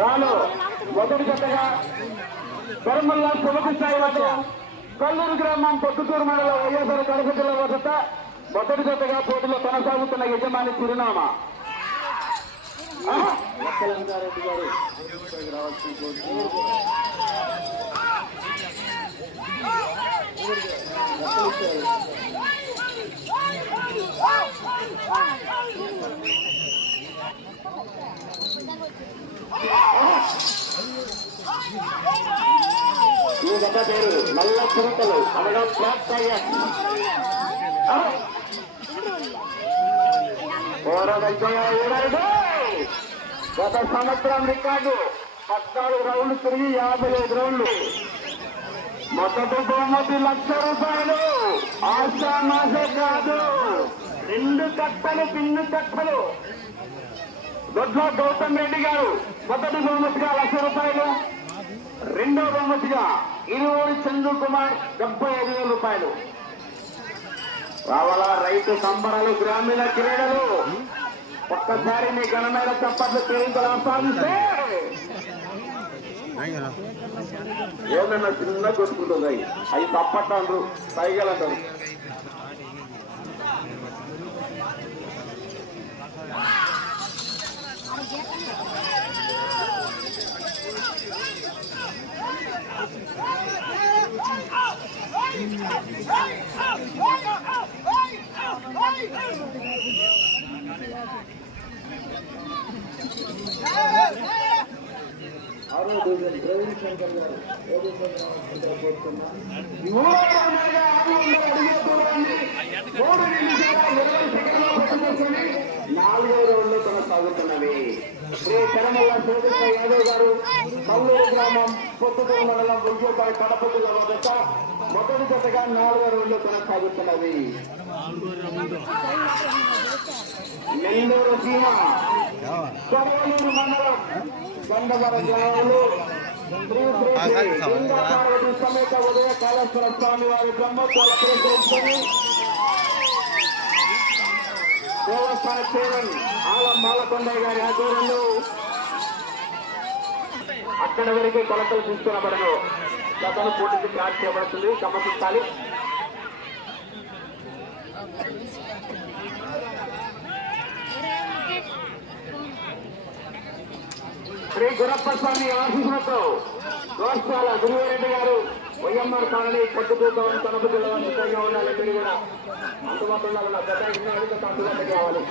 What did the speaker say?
రాను మొదటి జతగా పెరమల్ల శివకృష్ణ వారు కల్లూరు గ్రామం పొద్దుటూరు మండలం వైఎస్ఆర్ కడప జిల్లా వద్ద మొదటి జతగా పోటీలో కొనసాగుతున్న యజమాని చిరునామా లక్కలంగారెడ్డి గారు రావాల్సిన ఈ గత పేరు నల్ల చిరుతలు అనగా బ్లాక్ టైగర్. గత సంవత్సరం రికార్డు 14 రౌండ్లు తిరిగి 55 రౌండ్లు. మొదటి బహుమతి ₹1,00,000. ఆశామాసే కాదు, 2 కట్టలు పిన్ను కట్టలు. దొడ్ల గౌతమ్ రెడ్డి గారు మొదటి బహుమతిగా ₹1,00,000. రెండో బహుమతిగా ఇరువురి చంద్రు కుమార్ ₹75,000. రావాల రైతు సంబరాలు గ్రామీణ క్రీడలు. ఒక్కసారి మీ ఘనమైన చప్పట్లు క్రీడలు ఆస్వాదిస్తే ఏమన్నా చిన్న కొట్టుకుంటుంది. అవి తప్పట్టు అంటారు, పైగలంటారు. నాలుగో రౌండ్లో కొనసాగుతున్నవి. శ్రీ పెరమల్ల శివకృష్ణ యాదవ్ గారు కల్లూరు గ్రామం పొద్దుటూరు మండలం ఉద్యోగాలు కడప జిల్లా వద్ద మొదటి జతగా 4వ రౌండ్లో కొనసాగుతున్నవి. నెల్లూరు సీమ కొరవలూరు మండలం గండవర గ్రామంలో శ్రీ పార్వతి సమేత ఉదయ కాళేశ్వర స్వామి వారి బ్రహ్మోత్సవాలు పురస్కరించుకొని దేవస్థాన చైర్మన్ ఆలం మాలకొండయ్య గారి ఆధ్వర్యంలో అక్కడి వరకు కొలతలు తీసుకునబడను. గతను పోటీకి స్టార్ట్ చేయబడుతుంది, గమనించాలి. శ్రీ గురప్ప స్వామి ఆశీస్సులతో గోష్ఠాల గురువారెడ్డి గారు వైఎంఆర్ కాలనీ పొద్దుటూరు కడప జిల్లా సిద్ధంగా ఉండాలి. మీరు కూడా అందుబాటులో ఉన్న గత అందుబాటులో కావాలి.